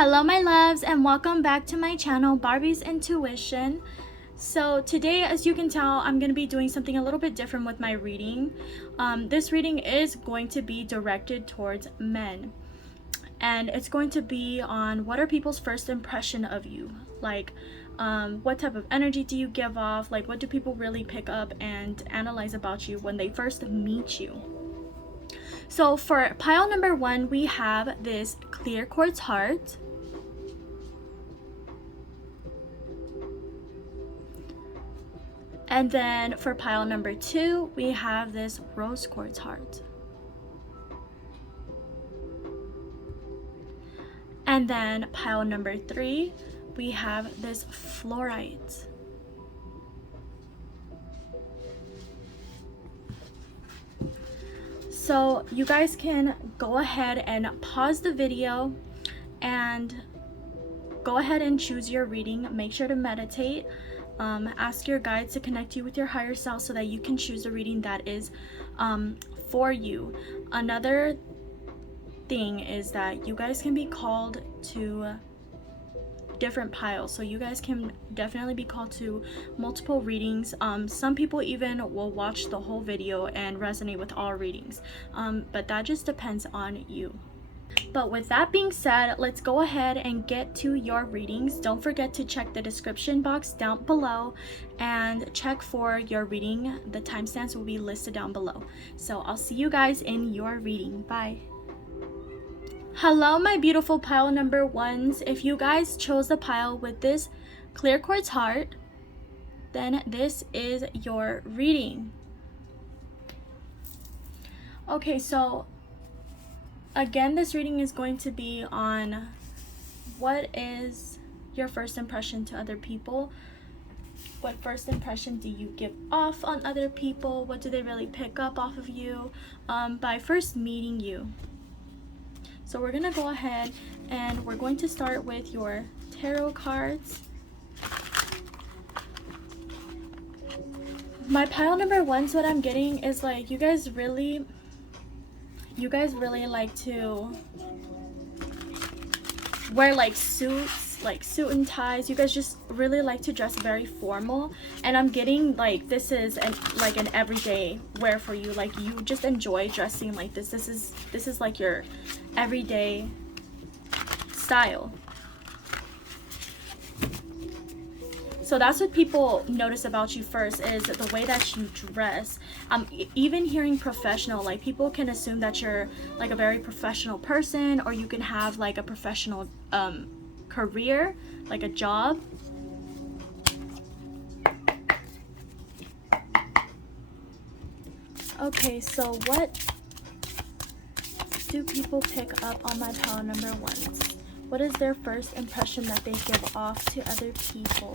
Hello my loves, and welcome back to my channel, Barbie's Intuition. So today, as you can tell, I'm going to be doing something a little bit different with my reading. This reading is going to be directed towards men, and it's going to be on what are people's first impression of you, like what type of energy do you give off, like what do people really pick up and analyze about you when they first meet you. So for pile number 1, we have this clear quartz heart. And then for pile number 2, we have this rose quartz heart. And then pile number 3, we have this fluorite. So you guys can go ahead and pause the video and go ahead and choose your reading. Make sure to meditate. Ask your guides to connect you with your higher self so that you can choose a reading that is for you. Another thing is that you guys can be called to different piles, so you guys can definitely be called to multiple readings. Some people even will watch the whole video and resonate with all readings, but that just depends on you. But with that being said, let's go ahead and get to your readings. Don't forget to check the description box down below and check for your reading. The timestamps will be listed down below. So I'll see you guys in your reading. Bye. Hello my beautiful pile number 1s. If you guys chose the pile with this clear quartz heart, then this is your reading. Okay, so again, this reading is going to be on what is your first impression to other people. What first impression do you give off on other people? What do they really pick up off of you by first meeting you? So we're gonna go ahead and we're going to start with your tarot cards. My pile number 1's what I'm getting is like you guys really like to wear like suits, like suit and ties. You guys just really like to dress very formal, and I'm getting like this is an everyday wear for you. Like you just enjoy dressing like this. This is like your everyday style. So that's what people notice about you first, is the way that you dress. Even hearing professional, like people can assume that you're like a very professional person, or you can have like a professional career, like a job. Okay, so what do people pick up on my pile number 1s? What is their first impression that they give off to other people?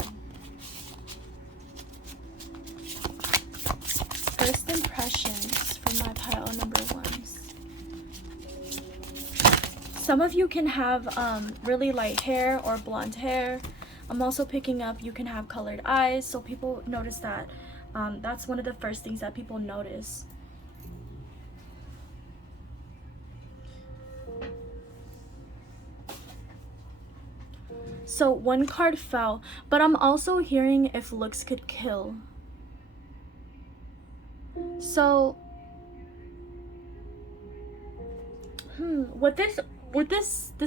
First impressions from my pile number 1s. Some of you can have really light hair or blonde hair. I'm also picking up you can have colored eyes, so people notice that. That's one of the first things that people notice. So one card fell, but I'm also hearing if looks could kill. So with this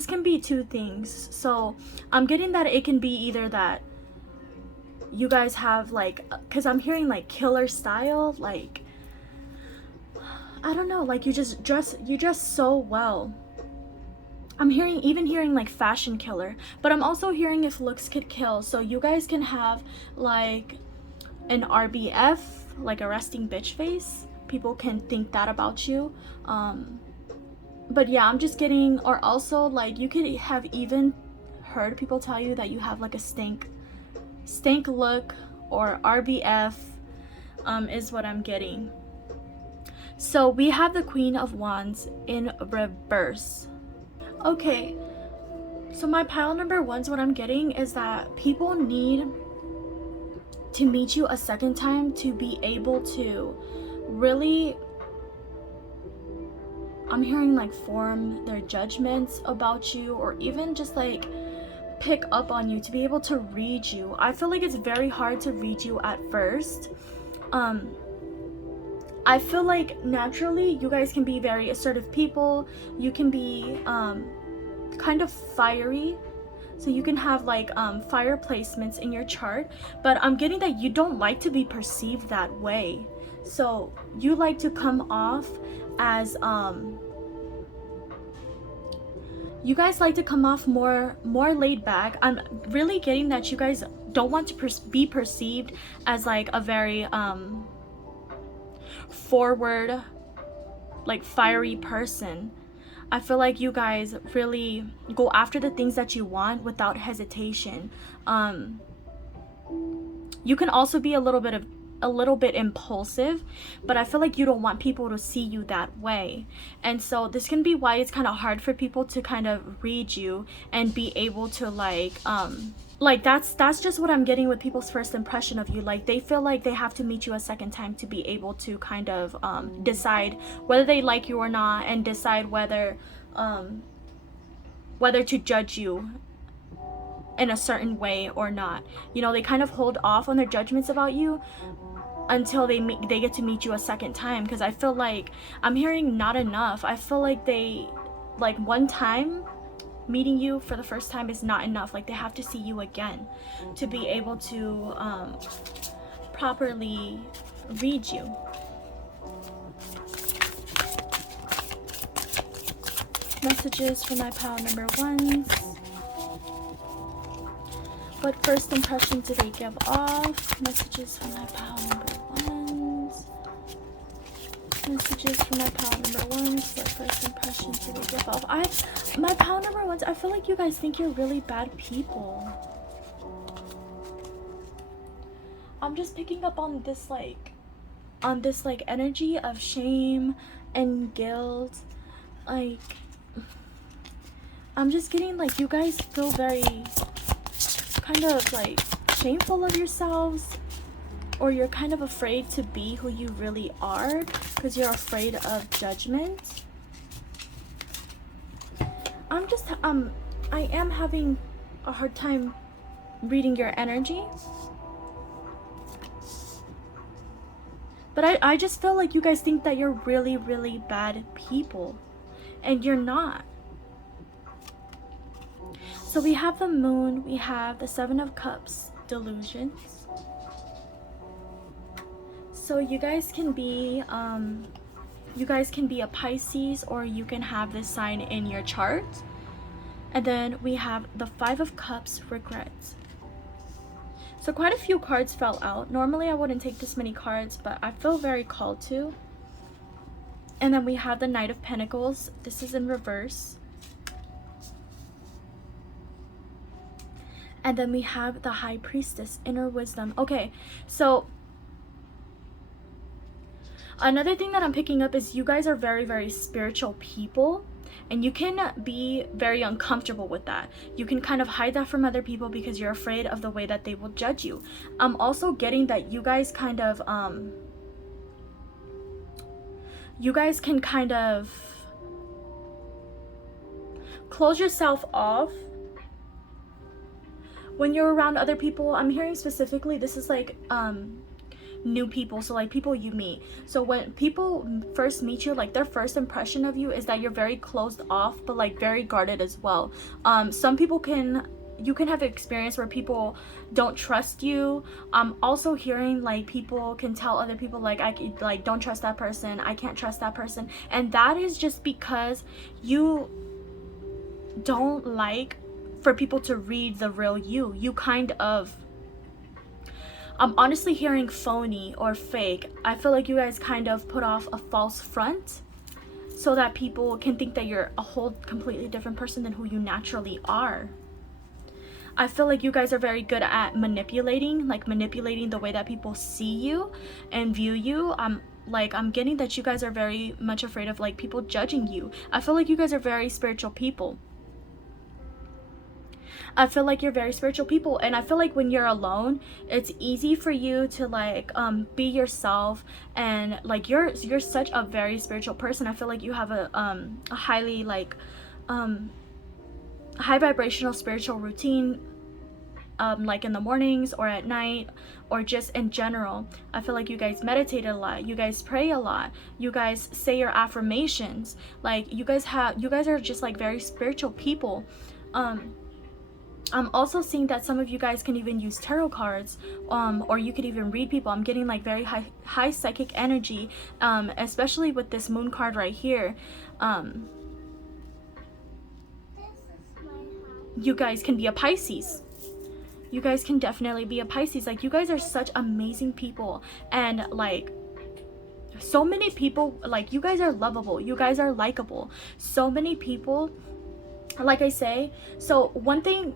can be two things. So I'm getting that it can be either that you guys have like, because I'm hearing like killer style, like I don't know, like you dress so well. I'm even hearing like fashion killer, but I'm also hearing if looks could kill. So you guys can have like an RBF, like a resting bitch face. People can think that about you. But yeah, I'm just getting, or also like you could have even heard people tell you that you have like a stank look, or RBF is what I'm getting. So we have the Queen of Wands in reverse. Okay, so my pile number 1's what I'm getting is that people need to meet you a second time to be able to really I'm hearing like form their judgments about you, or even just like pick up on you, to be able to read you. I feel like it's very hard to read you at first. I feel like naturally you guys can be very assertive people. You can be kind of fiery, so you can have like fire placements in your chart, but I'm getting that you don't like to be perceived that way. So you like to come off as you guys like to come off more laid back. I'm really getting that you guys don't want to be perceived as like a very forward, like fiery person. I feel like you guys really go after the things that you want without hesitation. You can also be a little bit impulsive, but I feel like you don't want people to see you that way. And so this can be why it's kind of hard for people to kind of read you and be able to like that's just what I'm getting with people's first impression of you. Like they feel like they have to meet you a second time to be able to kind of decide whether they like you or not, and decide whether to judge you in a certain way or not. You know, they kind of hold off on their judgments about you until they get to meet you a second time, because I feel like I'm hearing not enough. I feel like they, like, one time meeting you for the first time is not enough. Like they have to see you again to be able to properly read you. Messages for my pile number ones. What first impression do they give off? Messages for my pile number ones. Messages for my pile number ones. What first impression do they give off? My pile number ones, I feel like you guys think you're really bad people. I'm just picking up on this energy of shame and guilt. Like, I'm just getting like you guys feel very kind of like shameful of yourselves, or you're kind of afraid to be who you really are because you're afraid of judgment. I am having a hard time reading your energy, but I just feel like you guys think that you're really, really bad people, and you're not. So we have the moon, we have the 7 of Cups, delusions. So you guys can be a Pisces, or you can have this sign in your chart. And then we have the 5 of Cups, regrets. So quite a few cards fell out. Normally I wouldn't take this many cards, but I feel very called to. And then we have the Knight of Pentacles. This is in reverse. And then we have the High Priestess, inner wisdom. Okay, so another thing that I'm picking up is you guys are very, very spiritual people, and you can be very uncomfortable with that. You can kind of hide that from other people because you're afraid of the way that they will judge you. I'm also getting that you guys kind of you guys can kind of close yourself off when you're around other people. I'm hearing specifically this is like new people, so like people you meet. So when people first meet you, like their first impression of you is that you're very closed off, but like very guarded as well. Some people you can have an experience where people don't trust you. I'm also hearing like people can tell other people like don't trust that person, I can't trust that person, and that is just because you don't like for people to read the real you. You kind of, I'm honestly hearing phony or fake. I feel like you guys kind of put off a false front so that people can think that you're a whole completely different person than who you naturally are. I feel like you guys are very good at manipulating the way that people see you and view you. I'm getting that you guys are very much afraid of like people judging you. I feel like you guys are very spiritual people. I feel like you're very spiritual people, and I feel like when you're alone, it's easy for you to like be yourself, and like you're such a very spiritual person. I feel like you have a highly like high vibrational spiritual routine, like in the mornings or at night, or just in general. I feel like you guys meditate a lot, you guys pray a lot, you guys say your affirmations. Like you guys are just like very spiritual people. I'm also seeing that some of you guys can even use tarot cards, or you could even read people. I'm getting like very high psychic energy, especially with this moon card right here. You guys can be a Pisces. You guys can definitely be a Pisces. Like you guys are such amazing people, and like so many people, like you guys are lovable, you guys are likable. So many people, like I say, so one thing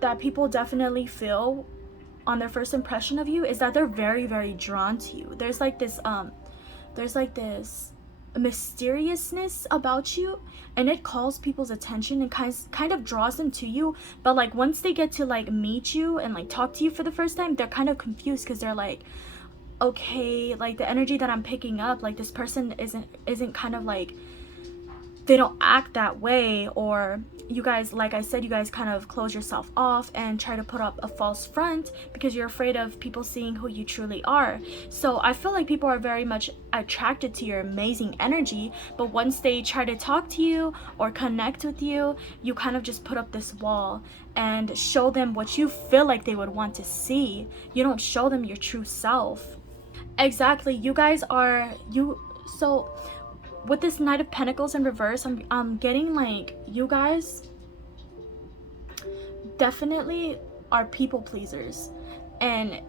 that people definitely feel on their first impression of you is that they're very, very drawn to you. There's like this mysteriousness about you, and it calls people's attention and kind of draws them to you. But like once they get to like meet you and like talk to you for the first time, they're kind of confused, because they're like, okay, like the energy that I'm picking up, like this person isn't kind of like, they don't act that way. Or you guys, like I said, you guys kind of close yourself off and try to put up a false front because you're afraid of people seeing who you truly are. So I feel like people are very much attracted to your amazing energy, but once they try to talk to you or connect with you, you kind of just put up this wall and show them what you feel like they would want to see. You don't show them your true self. Exactly. You guys are so with this Knight of Pentacles in reverse, I'm getting like you guys definitely are people pleasers, and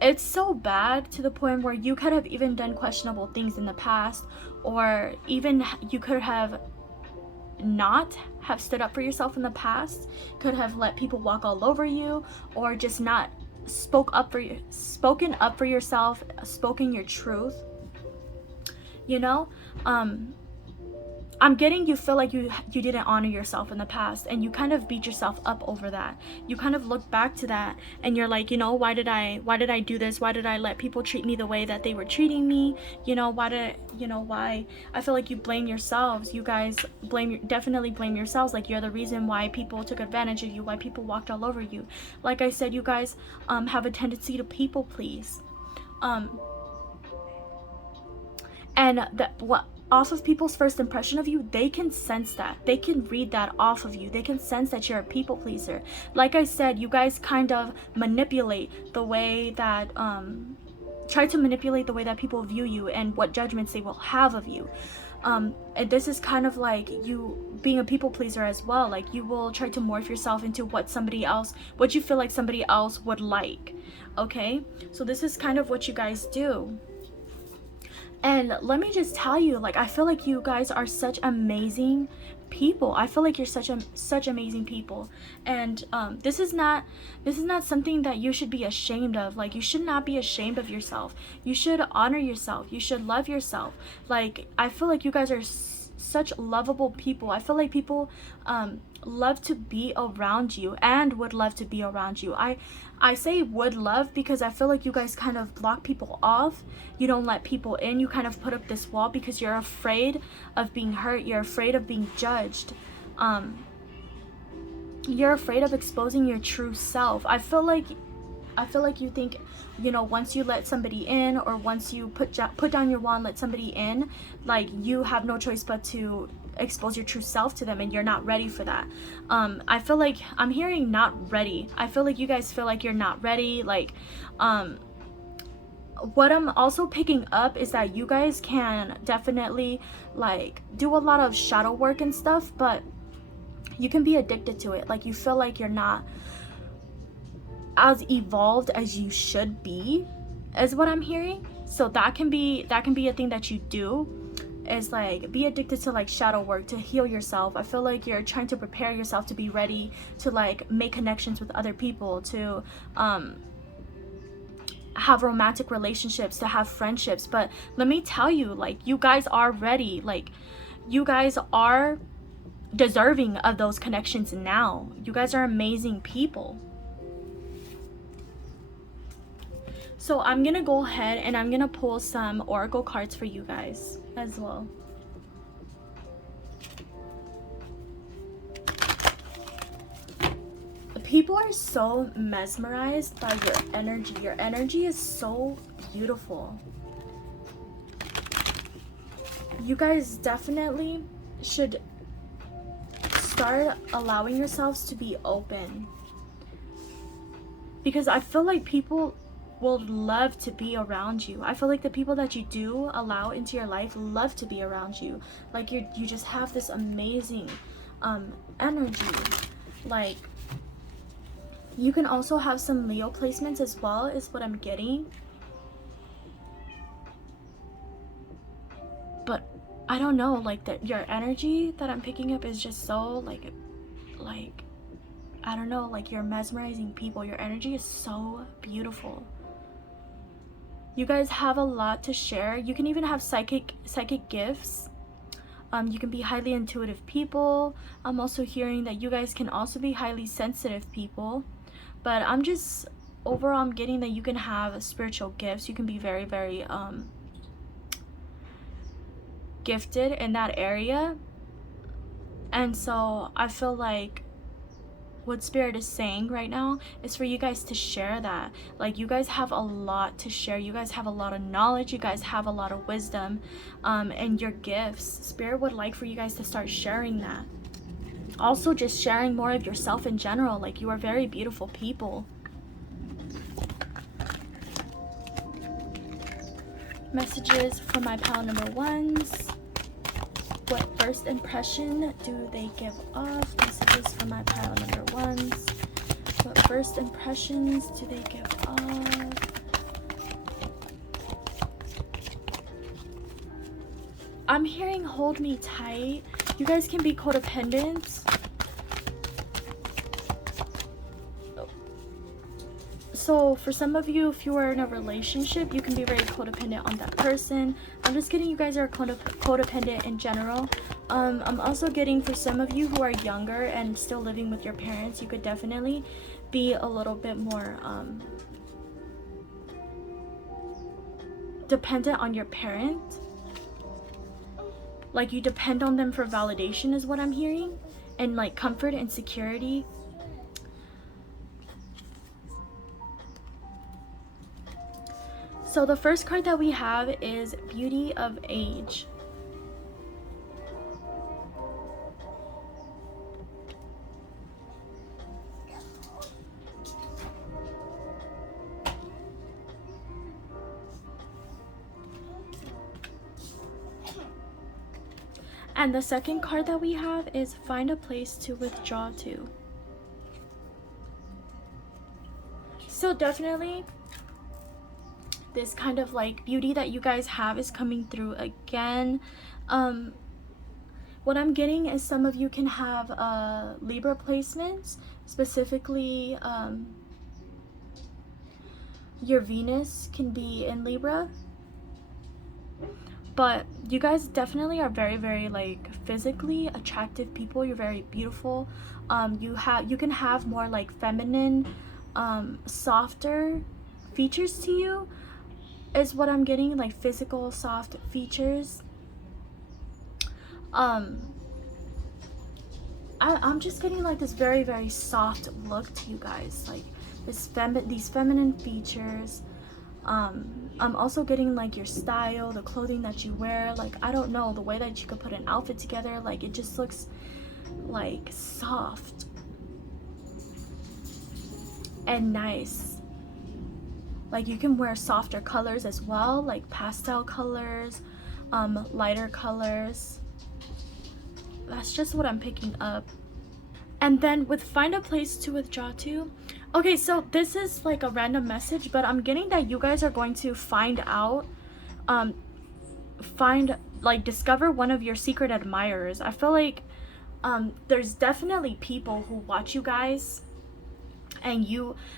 it's so bad to the point where you could have even done questionable things in the past, or even you could have not have stood up for yourself in the past, could have let people walk all over you, or just not spoken up for yourself, spoken your truth. You know, I'm getting, you feel like you didn't honor yourself in the past, and you kind of beat yourself up over that. You kind of look back to that and you're like, you know, why did I do this? Why did I let people treat me the way that they were treating me? You know, why? I feel like you blame yourselves. You guys definitely blame yourselves. Like you're the reason why people took advantage of you, why people walked all over you. Like I said, you guys have a tendency to people please. And off of people's first impression of you, they can sense that. They can read that off of you. They can sense that you're a people pleaser. Like I said, you guys kind of manipulate the way that, try to manipulate the way that people view you and what judgments they will have of you. And this is kind of like you being a people pleaser as well. Like you will try to morph yourself into what you feel like somebody else would like. Okay? So this is kind of what you guys do. And let me just tell you, like, I feel like you guys are such amazing people. I feel like you're such amazing people. And this is not something that you should be ashamed of. Like, you should not be ashamed of yourself. You should honor yourself. You should love yourself. Like, I feel like you guys are such lovable people. I feel like people love to be around you and would love to be around you. I say would love because I feel like you guys kind of block people off. You don't let people in. You kind of put up this wall because you're afraid of being hurt. You're afraid of being judged. You're afraid of exposing your true self. I feel like you think, you know, once you let somebody in, or once you put down your wall and let somebody in, like you have no choice but to expose your true self to them, and you're not ready for that. I feel like I'm hearing not ready. I feel like you guys feel like you're not ready. Like what I'm also picking up is that you guys can definitely like do a lot of shadow work and stuff, but you can be addicted to it. Like you feel like you're not as evolved as you should be, is what I'm hearing. So that can be a thing that you do, is like be addicted to like shadow work to heal yourself. I feel like you're trying to prepare yourself to be ready to like make connections with other people, to have romantic relationships, to have friendships. But let me tell you, like you guys are ready. Like you guys are deserving of those connections now. You guys are amazing people. So I'm gonna go ahead and I'm gonna pull some oracle cards for you guys as well. People are so mesmerized by your energy. Your energy is so beautiful. You guys definitely should start allowing yourselves to be open, because I feel like people will love to be around you. I feel like the people that you do allow into your life love to be around you. Like you just have this amazing energy. Like, you can also have some Leo placements as well, is what I'm getting. But I don't know, like your energy that I'm picking up is just so like I don't know, like you're mesmerizing people. Your energy is so beautiful. You guys have a lot to share. You can even have psychic gifts. You can be highly intuitive people. I'm also hearing that you guys can also be highly sensitive people. But I'm just, overall, I'm getting that you can have spiritual gifts. You can be very, very gifted in that area. And so I feel like what Spirit is saying right now is for you guys to share that. Like, you guys have a lot to share. You guys have a lot of knowledge. You guys have a lot of wisdom and your gifts. Spirit would like for you guys to start sharing that. Also, just sharing more of yourself in general. Like, you are very beautiful people. Messages for my pile number ones. What first impression do they give off? Messages for my pile number ones. What first impressions do they give off? I'm hearing hold me tight. You guys can be codependent. So for some of you, if you are in a relationship, you can be very codependent on that person. I'm just getting you guys are codependent in general. I'm also getting for some of you who are younger and still living with your parents, you could definitely be a little bit more dependent on your parent. Like, you depend on them for validation is what I'm hearing, and like comfort and security. So the first card that we have is Beauty of Age. And the second card that we have is Find a Place to Withdraw to. So definitely this kind of like beauty that you guys have is coming through again. What I'm getting is some of you can have Libra placements, specifically your Venus can be in Libra. But you guys definitely are very, very like physically attractive people. You're very beautiful. You can have more like feminine, softer features to you, is what I'm getting, like physical soft features. I'm just getting like this very, very soft look to you guys, like these feminine features. I'm also getting like your style, the clothing that you wear, like I don't know, the way that you could put an outfit together, like it just looks like soft and nice. Like, you can wear softer colors as well, like pastel colors, lighter colors. That's just what I'm picking up. And then with Find a Place to Withdraw to. Okay, so this is like a random message, but I'm getting that you guys are going to find out, discover one of your secret admirers. I feel like there's definitely people who watch you guys, and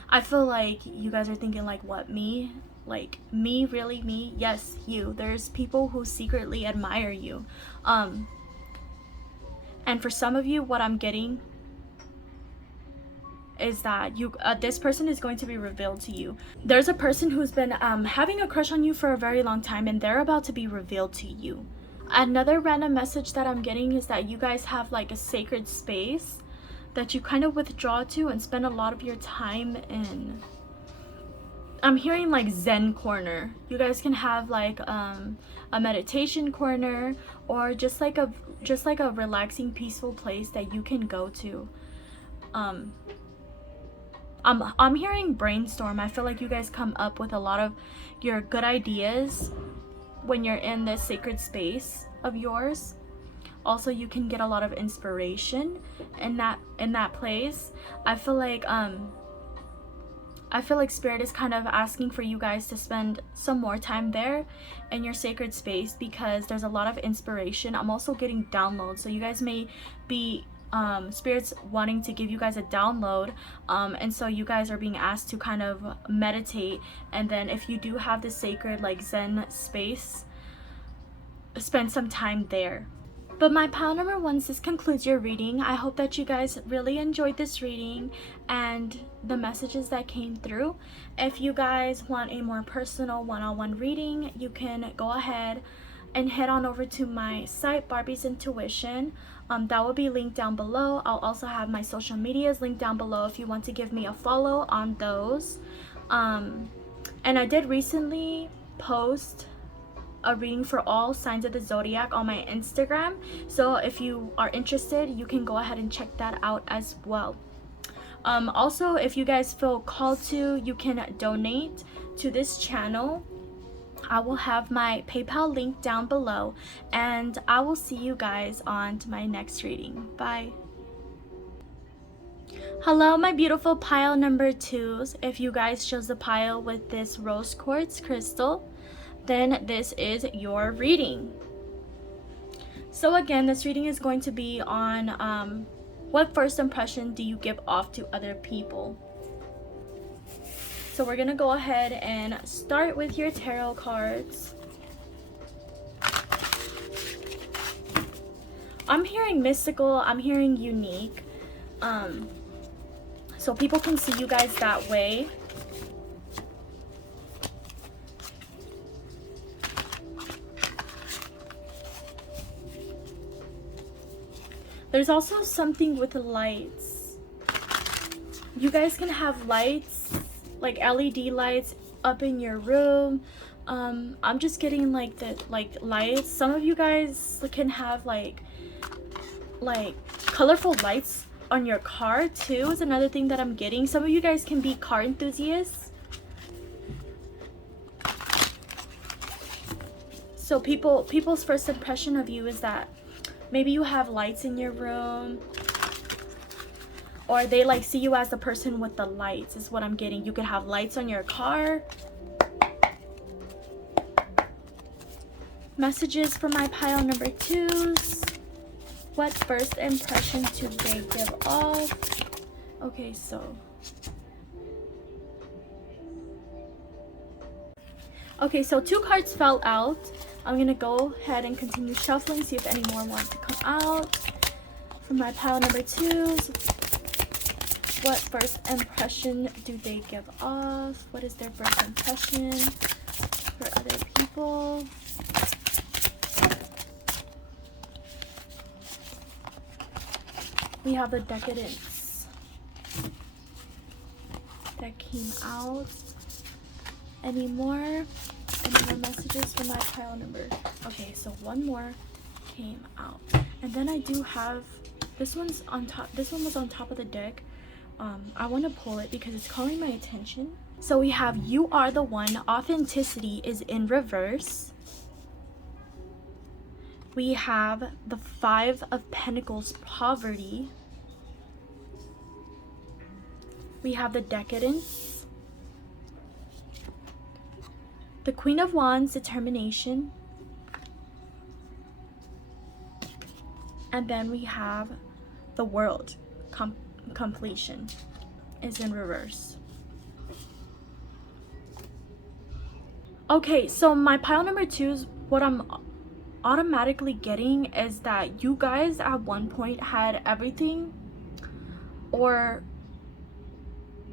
I feel like you guys are thinking like, what, me? Like, me? Really? Me? Yes, you. There's people who secretly admire you. And for some of you, what I'm getting is that this person is going to be revealed to you. There's a person who's been having a crush on you for a very long time, and they're about to be revealed to you. Another random message that I'm getting is that you guys have like a sacred space that you kind of withdraw to and spend a lot of your time in. I'm hearing like Zen corner. You guys can have like a meditation corner, or just like a relaxing, peaceful place that you can go to. I'm hearing brainstorm. I feel like you guys come up with a lot of your good ideas when you're in this sacred space of yours. Also, you can get a lot of inspiration in that place. I feel like Spirit is kind of asking for you guys to spend some more time there in your sacred space, because there's a lot of inspiration. I'm also getting downloads, so you guys may be Spirit's wanting to give you guys a download, and so you guys are being asked to kind of meditate. And then if you do have this sacred like Zen space, spend some time there. But my pile number 1, this concludes your reading. I hope that you guys really enjoyed this reading and the messages that came through. If you guys want a more personal one-on-one reading, you can go ahead and head on over to my site, Barbie's Intuition. That will be linked down below. I'll also have my social medias linked down below if you want to give me a follow on those. And I did recently post a reading for all signs of the zodiac on my Instagram, so if you are interested, you can go ahead and check that out as well. Also, if you guys feel called to, you can donate to this channel. I will have my PayPal link down below, and I will see you guys on to my next reading. Bye. Hello, my beautiful pile number 2s. If you guys chose the pile with this rose quartz crystal, then this is your reading. So again, this reading is going to be on what first impression do you give off to other people. So we're gonna go ahead and start with your tarot cards. I'm hearing mystical, I'm hearing unique, so people can see you guys that way. There's also something with the lights. You guys can have lights, like LED lights up in your room. I'm just getting like the lights. Some of you guys can have like colorful lights on your car too, is another thing that I'm getting. Some of you guys can be car enthusiasts. So people's first impression of you is that maybe you have lights in your room, or they like see you as the person with the lights, is what I'm getting. You could have lights on your car. Messages for my pile number 2s. What first impression do they give off? Okay, so so 2 cards fell out. I'm gonna go ahead and continue shuffling, see if any more want to come out. For my pile number 2s, what first impression do they give off? What is their first impression for other people? We have the Decadence that came out. Any more messages for my pile number? Okay, so 1 more came out, and then I do have this one's on top. This one was on top of the deck. I want to pull it because it's calling my attention. So we have You Are the One. Authenticity is in reverse. We have the 5 of Pentacles. Poverty. We have the Decadence. The Queen of Wands. Determination. And then we have the World. Completion is in reverse. Okay, so my pile number 2 is what I'm automatically getting is that you guys at one point had everything, or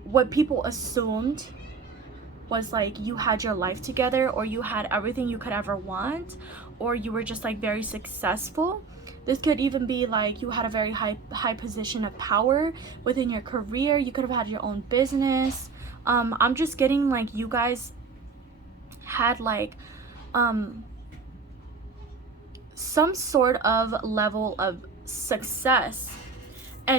what people assumed was like you had your life together, or you had everything you could ever want, or you were just like very successful. This could even be like you had a very high position of power within your career. You could have had your own business. I'm just getting like you guys had like some sort of level of success,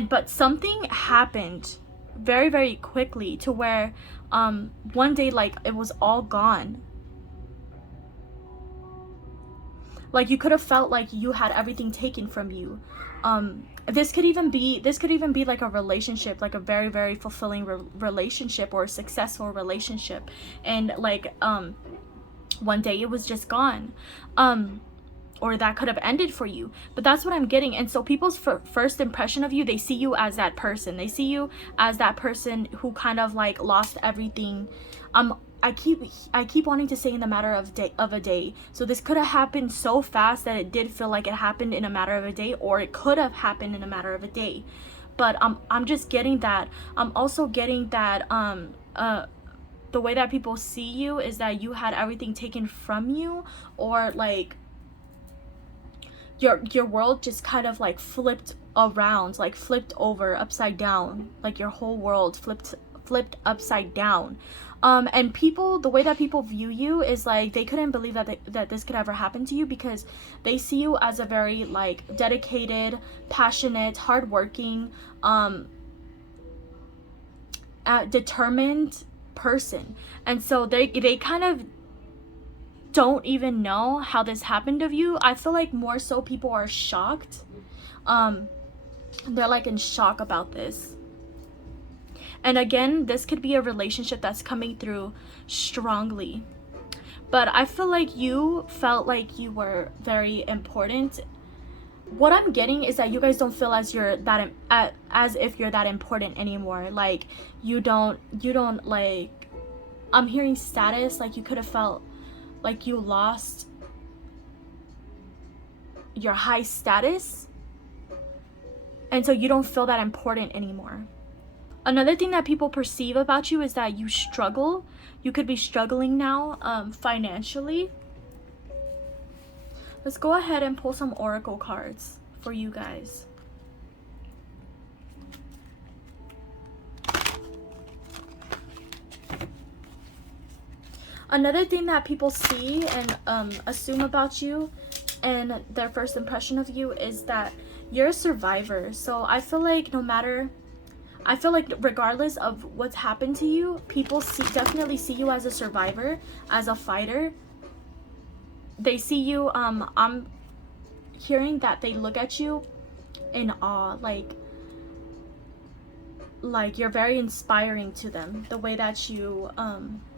but something happened very, very quickly to where one day like it was all gone. Like you could have felt like you had everything taken from you. This could even be like a relationship, like a very, very fulfilling relationship, or a successful relationship, and like one day it was just gone, or that could have ended for you. But that's what I'm getting. And so people's first impression of you, they see you as that person. They see you as that person who kind of like lost everything. I keep wanting to say in the matter of a day. So this could have happened so fast that it did feel like it happened in a matter of a day, or it could have happened in a matter of a day. But I'm just getting that. I'm also getting that the way that people see you is that you had everything taken from you, or like your world just kind of like flipped around, like flipped over upside down, like your whole world flipped upside down. And people, the way that people view you is like they couldn't believe that this could ever happen to you, because they see you as a very like dedicated, passionate, hardworking, determined person. And so they kind of don't even know how this happened of you. I feel like more so people are shocked. They're like in shock about this. And again, this could be a relationship that's coming through strongly. But I feel like you felt like you were very important. What I'm getting is that you guys don't feel as if you're that important anymore. Like you don't like, I'm hearing status, like you could have felt like you lost your high status, and so you don't feel that important anymore. Another thing that people perceive about you is that you struggle. You could be struggling now financially. Let's go ahead and pull some oracle cards for you guys. Another thing that people see and assume about you, and their first impression of you, is that you're a survivor. So I feel like regardless of what's happened to you, people definitely see you as a survivor, as a fighter. They see you, I'm hearing that they look at you in awe, like you're very inspiring to them, the way that you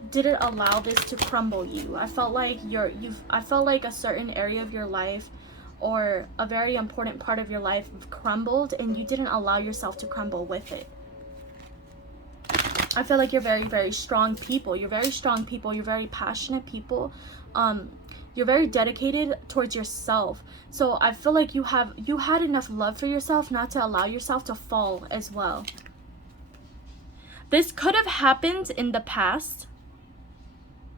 didn't allow this to crumble you. I felt like I felt like a certain area of your life, or a very important part of your life, crumbled, and you didn't allow yourself to crumble with it. I feel like you're very, very strong people. You're very strong people. You're very passionate people. You're very dedicated towards yourself. So I feel like you had enough love for yourself not to allow yourself to fall as well. This could have happened in the past.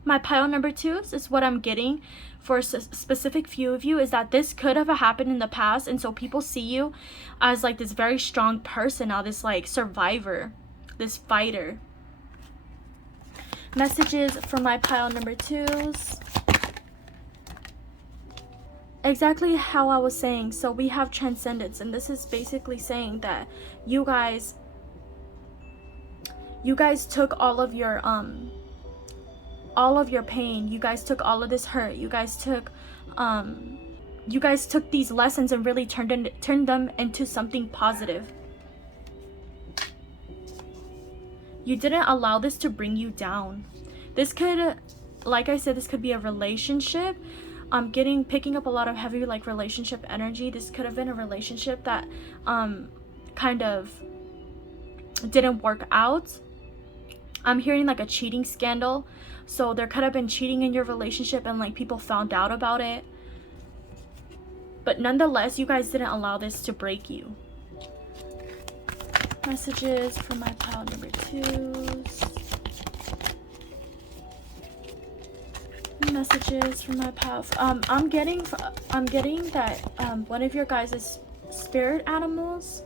My pile number 2 is what I'm getting for a specific few of you, is that this could have happened in the past, and so people see you as like this very strong person now, this like survivor, this fighter. Messages for my pile number 2s. Exactly how I was saying. So we have transcendence, and this is basically saying that you guys took all of your pain, you guys took all of this hurt, you guys took these lessons and really turned them into something positive. You didn't allow this to bring you down. This could, like I said, this could be a relationship. I'm picking up a lot of heavy like relationship energy. This could have been a relationship that kind of didn't work out. I'm hearing like a cheating scandal. So there could have been cheating in your relationship, and like people found out about it. but nonetheless, you guys didn't allow this to break you. Messages for my pile number 2s. Messages from my pile. I'm getting that one of your guys' spirit animals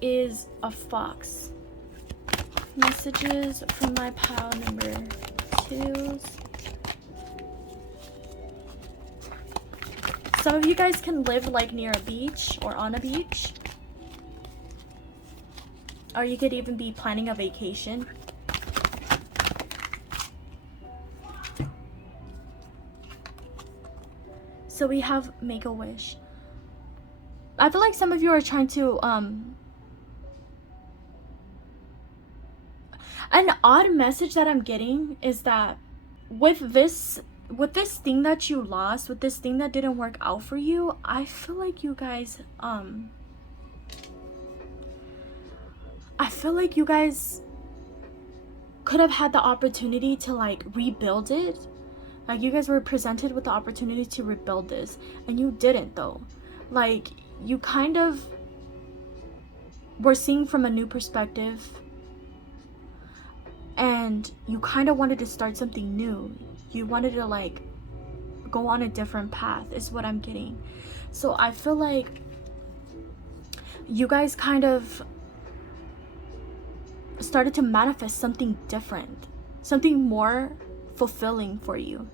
is a fox. Messages from my pile number 2s. Some of you guys can live like near a beach or on a beach. Or you could even be planning a vacation. So we have make a wish. I feel like some of you are trying to an odd message that I'm getting is that with this thing that you lost, with this thing that didn't work out for you, I feel like you guys could have had the opportunity to like rebuild it. Like you guys were presented with the opportunity to rebuild this and you didn't though. Like you kind of were seeing from a new perspective and you kind of wanted to start something new. You wanted to like go on a different path is what I'm getting. So I feel like you guys kind of started to manifest something different, something more fulfilling for you.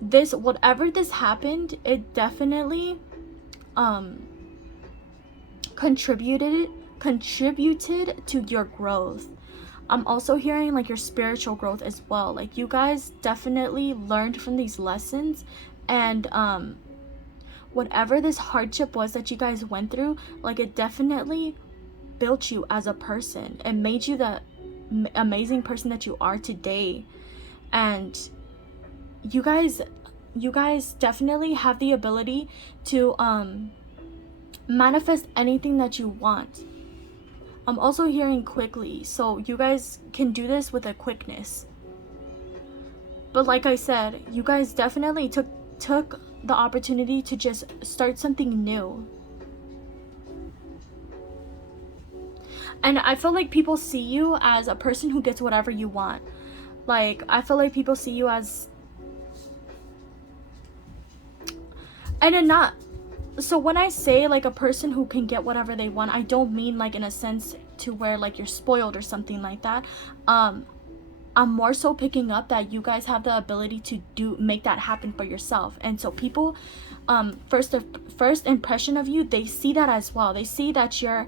This, whatever this happened, it definitely contributed to your growth. I'm also hearing like your spiritual growth as well. Like you guys definitely learned from these lessons, and whatever this hardship was that you guys went through, like it definitely built you as a person and made you the amazing person that you are today. And you guys definitely have the ability to manifest anything that you want. I'm also hearing quickly, so you guys can do this with a quickness. But like I said, you guys definitely took the opportunity to just start something new. And I feel like people see you as a person who gets whatever you want. Like, I feel like people see you as... And not... So when I say, like, a person who can get whatever they want, I don't mean, like, in a sense to where, like, you're spoiled or something like that. I'm more so picking up that you guys have the ability to make that happen for yourself. And so people, first impression of you, they see that as well. They see that you're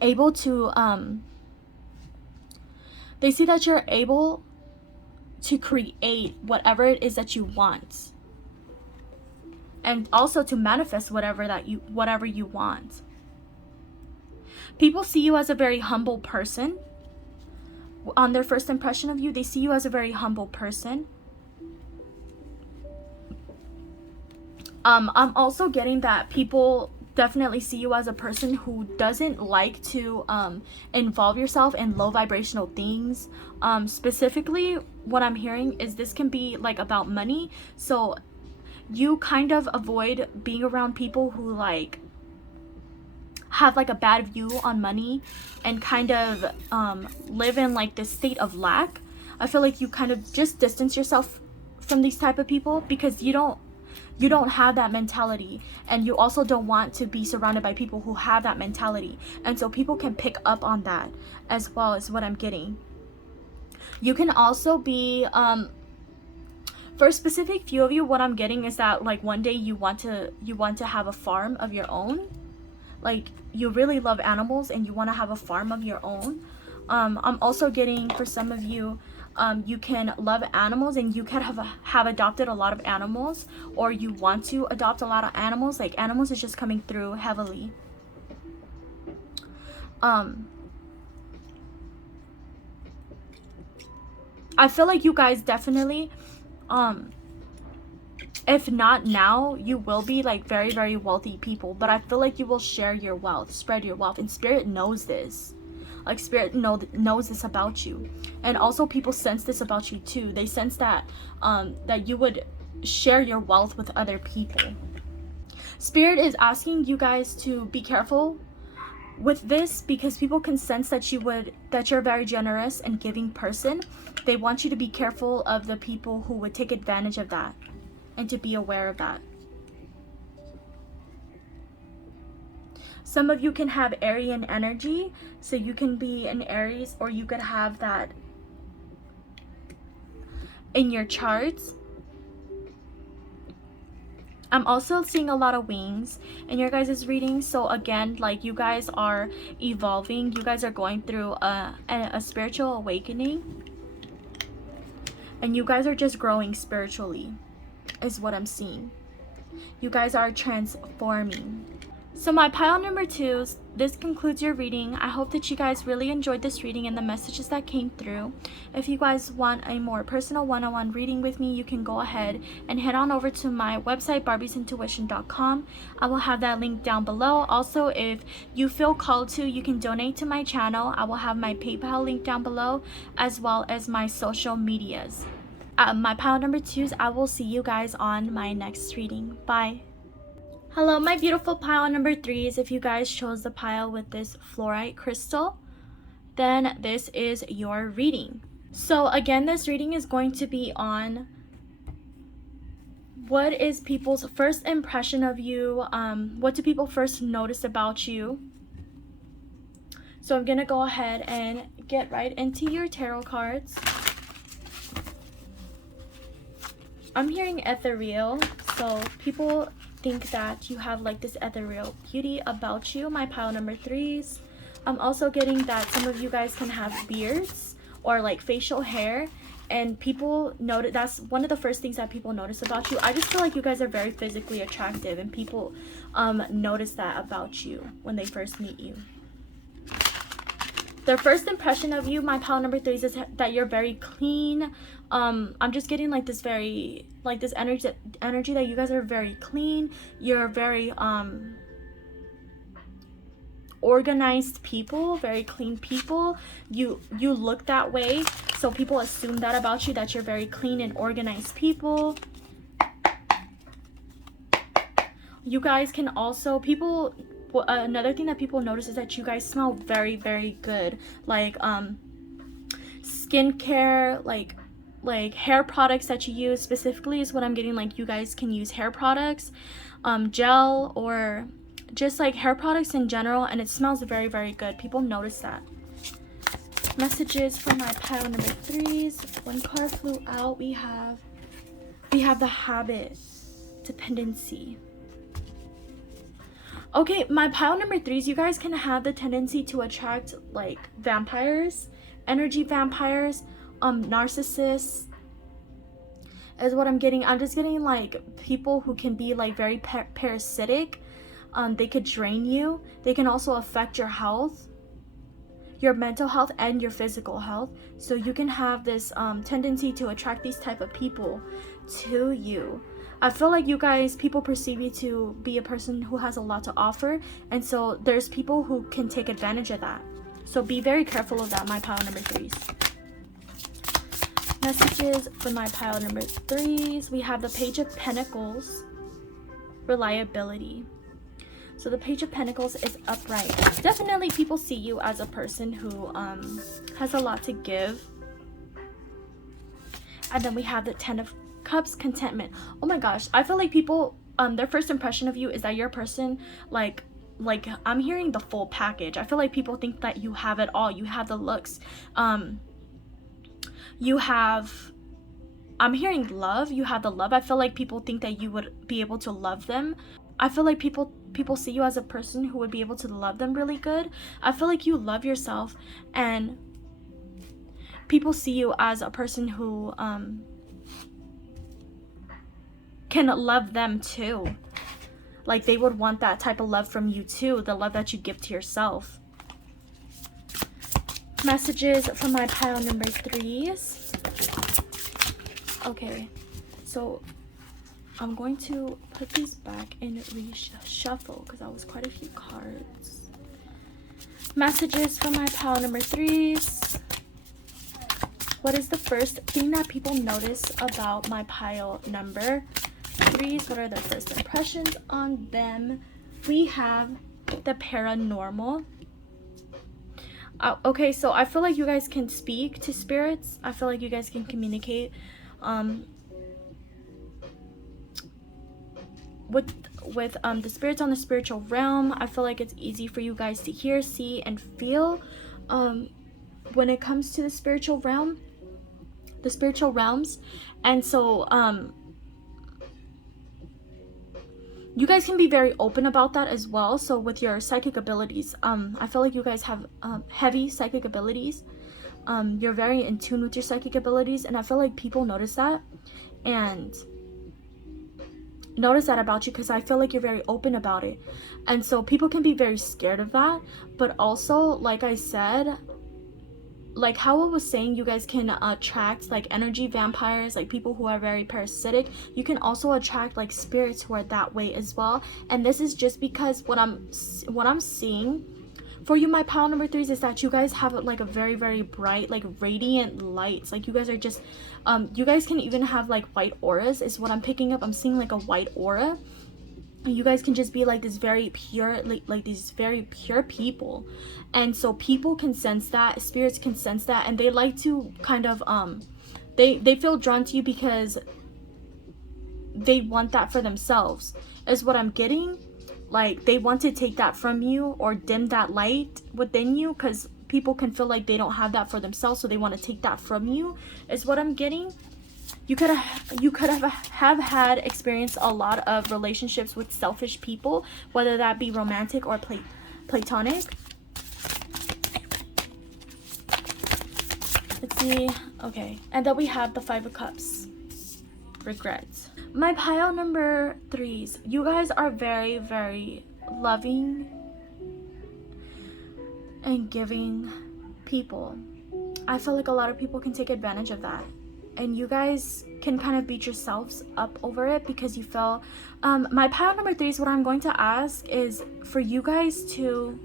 able to create whatever it is that you want, and also to manifest whatever you want. People see you as a very humble person. On their first impression of you, they see you as a very humble person. I'm also getting that people definitely see you as a person who doesn't like to involve yourself in low vibrational things. Specifically, what I'm hearing is this can be like about money. So you kind of avoid being around people who like have like a bad view on money and kind of live in like this state of lack. I feel like you kind of just distance yourself from these type of people because you don't have that mentality, and you also don't want to be surrounded by people who have that mentality. And so people can pick up on that as well, as what I'm getting. You can also be for a specific few of you, what I'm getting is that like one day you want to have a farm of your own. Like you really love animals and you want to have a farm of your own. I'm also getting for some of you, you can love animals and you can have adopted a lot of animals, or you want to adopt a lot of animals. Like animals is just coming through heavily. I feel like you guys definitely, if not now, you will be like very, very wealthy people. But I feel like you will share your wealth, spread your wealth, and Spirit knows this. Like Spirit knows this about you. And also people sense this about you too. They sense that that you would share your wealth with other people. Spirit is asking you guys to be careful with this, because people can sense that you're a very generous and giving person. They want you to be careful of the people who would take advantage of that, and to be aware of that. Some of you can have Aryan energy, so you can be an Aries, or you could have that in your charts. I'm also seeing a lot of wings in your guys' reading. So again, like, you guys are evolving. You guys are going through a spiritual awakening. And you guys are just growing spiritually, is what I'm seeing. You guys are transforming. So my pile number 2s, this concludes your reading. I hope that you guys really enjoyed this reading and the messages that came through. If you guys want a more personal one-on-one reading with me, you can go ahead and head on over to my website, barbiesintuition.com. I will have that link down below. Also, if you feel called to, you can donate to my channel. I will have my PayPal link down below, as well as my social medias. My pile number 2s, I will see you guys on my next reading. Bye. Hello, my beautiful pile number 3s. If you guys chose the pile with this fluorite crystal, then this is your reading. So again, this reading is going to be on what is people's first impression of you, what do people first notice about you. So I'm gonna go ahead and get right into your tarot cards. I'm hearing ethereal, so people think that you have like this ethereal beauty about you, my pile number 3s. I'm also getting that some of you guys can have beards or like facial hair, and people notice, that's one of the first things that people notice about you. I just feel like you guys are very physically attractive, and people notice that about you when they first meet you. Their first impression of you, my pile number 3s, is that you're very clean. I'm just getting like this very, like this energy that you guys are very clean. You're very organized people, very clean people. You look that way, so people assume that about you, that you're very clean and organized people. You guys can also, people, another thing that people notice is that you guys smell very, very good. Like skincare, like hair products that you use specifically is what I'm getting. Like, you guys can use hair products, gel, or just like hair products in general, and it smells very, very good. People notice that. Messages for my pile number 3s. One card flew out. We have the habit, dependency. Okay, my pile number 3s, you guys can have the tendency to attract like vampires, energy vampires, narcissists is what I'm getting. I'm just getting like people who can be like very parasitic. They could drain you. They can also affect your health, your mental health, and your physical health. So you can have this tendency to attract these type of people to you. I feel like you guys, people perceive you to be a person who has a lot to offer, and so there's people who can take advantage of that. So be very careful of that, my pile number 3s. Messages for my pile number 3s. We have the Page of Pentacles, reliability. So the Page of Pentacles is upright. Definitely people see you as a person who has a lot to give. And then we have the Ten of Cups, contentment. Oh my gosh, I feel like people, their first impression of you is that you're a person like I'm hearing the full package. I feel like people think that you have it all. You have the looks, you have, I'm hearing love. You have the love. I feel like people think that you would be able to love them. I feel like people see you as a person who would be able to love them really good. I feel like you love yourself, and people see you as a person who can love them too. Like, they would want that type of love from you too, the love that you give to yourself. Messages from my pile number 3s. Okay, so I'm going to put these back and reshuffle because that was quite a few cards. Messages from my pile number 3s. What is the first thing that people notice about my pile number 3s? What are their first impressions on them? We have the paranormal. Okay, so I feel like you guys can speak to spirits. I feel like you guys can communicate with the spirits on the spiritual realm. I feel like it's easy for you guys to hear, see, and feel when it comes to the spiritual realm, the spiritual realms. And so you guys can be very open about that as well. So with your psychic abilities, I feel like you guys have heavy psychic abilities. You're very in tune with your psychic abilities, and I feel like people notice that and notice that about you, because I feel like you're very open about it. And so people can be very scared of that. But also, like I said, like how I was saying, you guys can attract like energy vampires, like people who are very parasitic. You can also attract like spirits who are that way as well. And this is just because what I'm seeing for you, my pile number 3s, is that you guys have like a very, very bright, like radiant lights. Like you guys are just you guys can even have like white auras is what I'm picking up. I'm seeing like a white aura. You guys can just be like this very pure, like these very pure people. And so people can sense that, spirits can sense that, and they like to kind of they feel drawn to you because they want that for themselves, is what I'm getting. Like they want to take that from you or dim that light within you, because people can feel like they don't have that for themselves, so they want to take that from you, is what I'm getting. You could have had experienced a lot of relationships with selfish people, whether that be romantic or platonic. Let's see. Okay, and then we have the 5 of Cups. Regrets. My pile number 3s, you guys are very, very loving and giving people. I feel like a lot of people can take advantage of that, and you guys can kind of beat yourselves up over it because you feel my pile number 3s, what I'm going to ask is for you guys to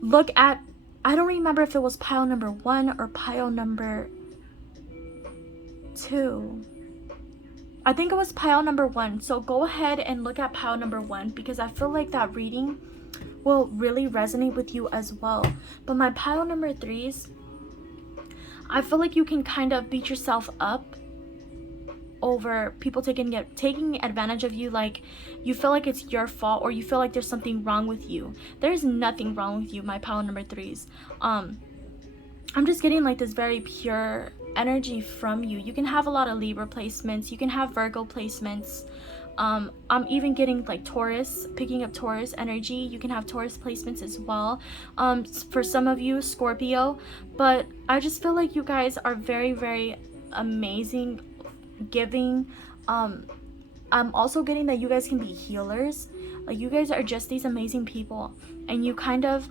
look at, I don't remember if it was pile number 1 or pile number 2. I think it was pile number 1. So go ahead and look at pile number 1, because I feel like that reading will really resonate with you as well. But my pile number 3s, I feel like you can kind of beat yourself up over people taking advantage of you. Like you feel like it's your fault, or you feel like there's something wrong with you. There's nothing wrong with you, my pile number 3s. I'm just getting like this very pure energy from you. You can have a lot of Libra placements, you can have Virgo placements. I'm even getting like Taurus, picking up Taurus energy. You can have Taurus placements as well. For some of you, Scorpio. But I just feel like you guys are very, very amazing, giving. I'm also getting that you guys can be healers. Like you guys are just these amazing people, and you kind of,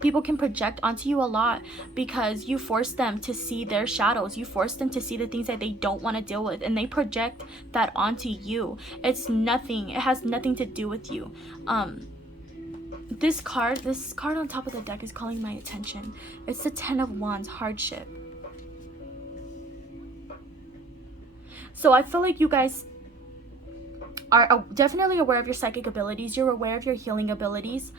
people can project onto you a lot because you force them to see their shadows. You force them to see the things that they don't want to deal with, and they project that onto you. It's nothing, it has nothing to do with you. This card on top of the deck is calling my attention. It's the 10 of Wands, hardship. So I feel like you guys are definitely aware of your psychic abilities. You're aware of your healing abilities.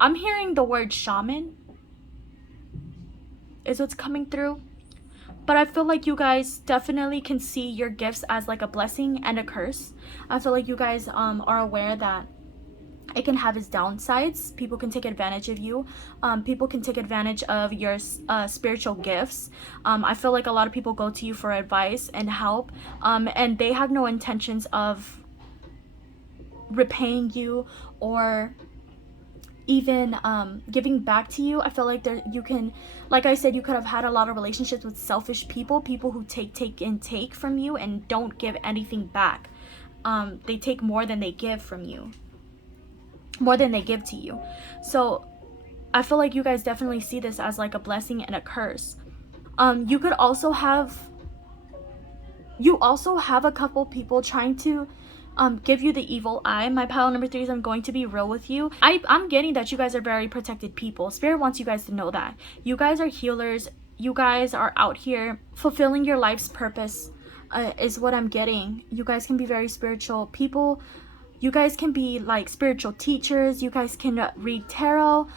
I'm hearing the word shaman is what's coming through. But I feel like you guys definitely can see your gifts as like a blessing and a curse. I feel like you guys are aware that it can have its downsides. People can take advantage of you. People can take advantage of your spiritual gifts. I feel like a lot of people go to you for advice and help, and they have no intentions of repaying you or even giving back to you. I feel like you can, like I said, you could have had a lot of relationships with selfish people who take from you and don't give anything back. They take more than they give from you, more than they give to you. So I feel like you guys definitely see this as like a blessing and a curse. You also have a couple people trying to give you the evil eye. My pile number 3s, I'm going to be real with you. I'm getting that you guys are very protected people. Spirit wants you guys to know that. You guys are healers. You guys are out here fulfilling your life's purpose, is what I'm getting. You guys can be very spiritual people. You guys can be like spiritual teachers. You guys can read tarot.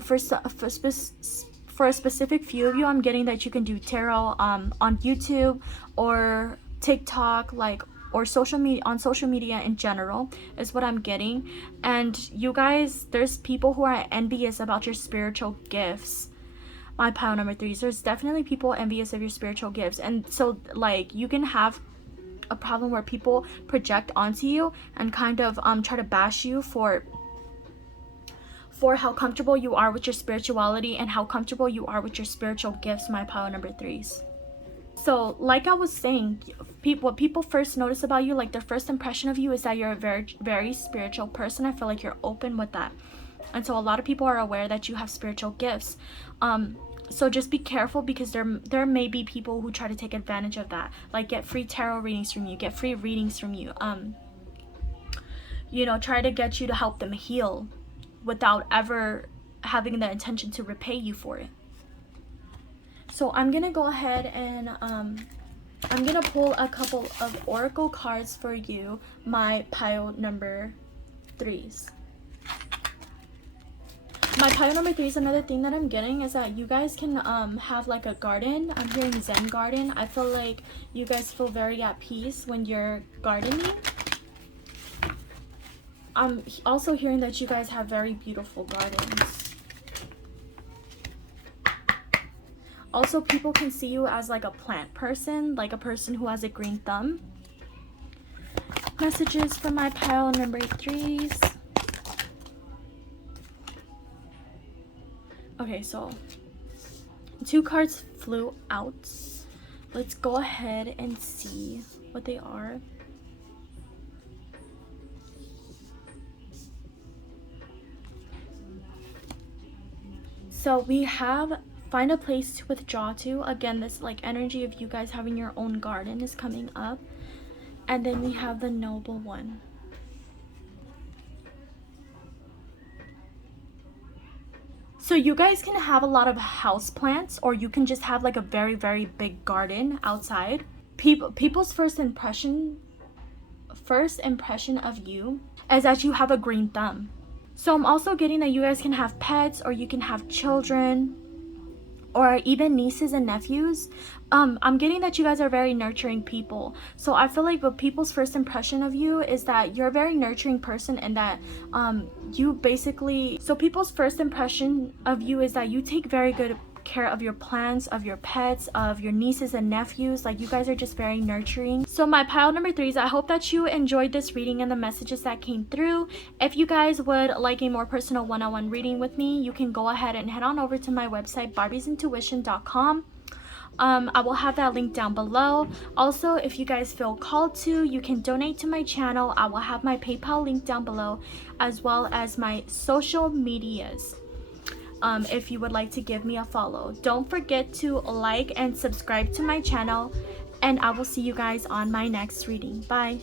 For a specific few of you, I'm getting that you can do tarot on YouTube or TikTok, like, or social media, on social media in general, is what I'm getting. And you guys, there's people who are envious about your spiritual gifts. My pile number 3s, there's definitely people envious of your spiritual gifts. And so like you can have a problem where people project onto you and kind of try to bash you for how comfortable you are with your spirituality and how comfortable you are with your spiritual gifts, my pile number 3s. So like I was saying, what people first notice about you, like their first impression of you, is that you're a very, very spiritual person. I feel like you're open with that. And so a lot of people are aware that you have spiritual gifts. So just be careful, because there may be people who try to take advantage of that, like get free tarot readings from you, get free readings from you, you know, try to get you to help them heal without ever having the intention to repay you for it. So I'm gonna go ahead and I'm gonna pull a couple of oracle cards for you, my pile number 3s. My pile number 3s, another thing that I'm getting is that you guys can have like a garden. I'm hearing Zen garden. I feel like you guys feel very at peace when you're gardening. I'm also hearing that you guys have very beautiful gardens. Also, people can see you as like a plant person, like a person who has a green thumb. Messages for my pile number 3s. Okay, so 2 cards flew out. Let's go ahead and see what they are. So we have find a place to withdraw to. Again, this like energy of you guys having your own garden is coming up. And then we have the noble one. So you guys can have a lot of house plants, or you can just have like a very, very big garden outside. People's first impression of you is that you have a green thumb. So I'm also getting that you guys can have pets, or you can have children, or even nieces and nephews. I'm getting that you guys are very nurturing people. So I feel like what people's first impression of you is that you're a very nurturing person, and that you basically, so people's first impression of you is that you take very good care of your plants, of your pets, of your nieces and nephews. Like you guys are just very nurturing. So my pile number 3s, I hope that you enjoyed this reading and the messages that came through. If you guys would like a more personal one-on-one reading with me, you can go ahead and head on over to my website, barbiesintuition.com. I will have that link down below. Also, if you guys feel called to, you can donate to my channel. I will have my PayPal link down below, as well as my social medias. If you would like to give me a follow. Don't forget to like and subscribe to my channel, and I will see you guys on my next reading. Bye.